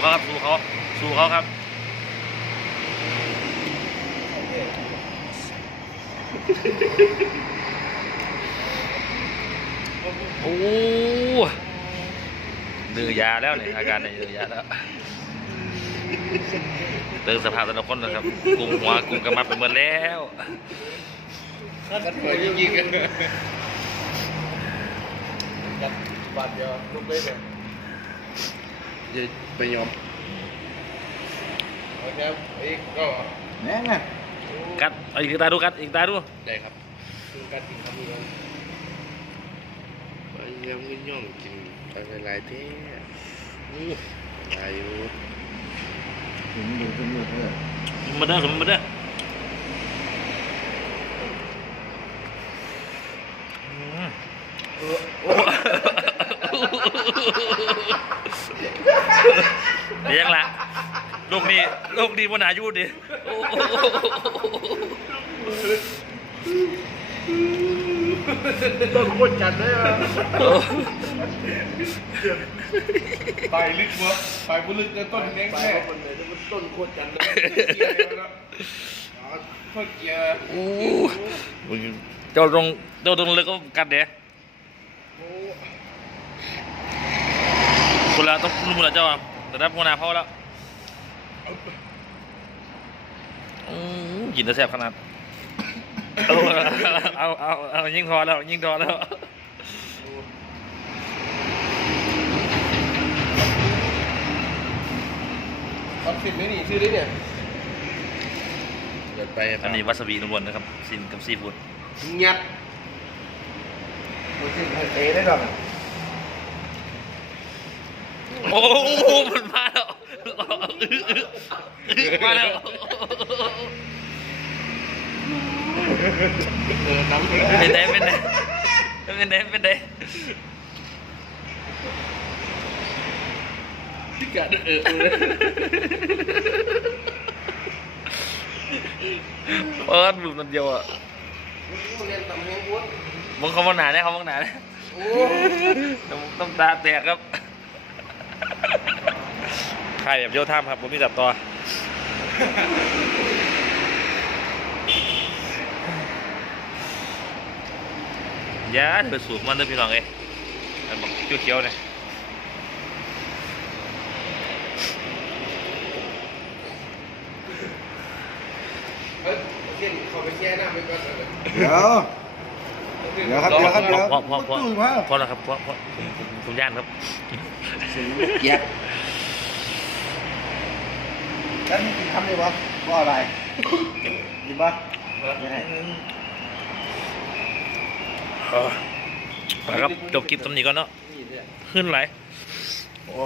เขาครับสู้เขาสู้เขาครับโอ้ดื้อยาแล้วเนี่ยอาการเนี่ยดื้อยาแล้วเติมสภาพแต่ละคนนะครับกลุ่มหัวกลุ่มกระมัดไปหมดแล้วกันหัวยิงกันยัดบาดเดียวลูกเล่นเลย จะไปยอมโอเคครับอีกก็แน่ไงกัดเอาอีกตาดูกัดอีกตาดูได้ครับคือการกินคำนี้ครับไปยังไม่ย่องกินอะไรหลายเท่อู้หลายอยู่ถึงอยู่ถึงอยู่เพื่อมาเด้อมาเด้ออื เลี้ยงละลูกนี้ลูกนี้บนอายุดิโอ้โหต้นโคตรจัดเลยอะไปลึกวะไปบุลึกแต่ต้นแง่แค่ต้นโคตรจัดเลยเกียร์แล้วโคตรเกียร์โอ้โหเจ้าตรงเจ้าตรงเลยก็กัดเด้คนละต้องรู้หมดแล้วเจ้า อะแต่รับหัวหน้าเขาแล้วอืมกินแต่แซ่บขนาด เอาเอาเอาเอายิงทอแล้ว ยิงทอแล้วออฟฟิศนี่นี่ชื่อได้เนี่ยเดินไปอันนี้วาซาบิล้วนๆนะครับซินกับซีฟู้ดงัดมันถึงเตะได้ดอก โอ้โหมันมาแล้วมาแล้วเออน้ำเป็นไงเป็นไงเป็นไงเป็นไงที่กัดเออเออเปิดบุมนันเดียวอะมึงเขามองหนาเนี่ยเขามองหนาเนี่ยโอ้น้ำตาแตกครับ ใครแบบโยธามครับผมมีตัดต่อยาเธอสูงมันเด้อพี่น้องเอ้ยอันบอกเขียวๆเนี่ยเฮ้ยเช่นเขาไปแช่น้ำไปก่อนเลยเดี๋ยว เดี๋ยวครับเดี๋ยวครับเดี๋ยวพอพอพอตู้มาพอแล้วครับพอพอผมผมผมย่านครับ เกียด แล้วนี่กินคำได้ปะว่าอะไรกินปะยังไงครับจบคลิปตรงนี้ก่อนเนาะขึ้นไหลโอ้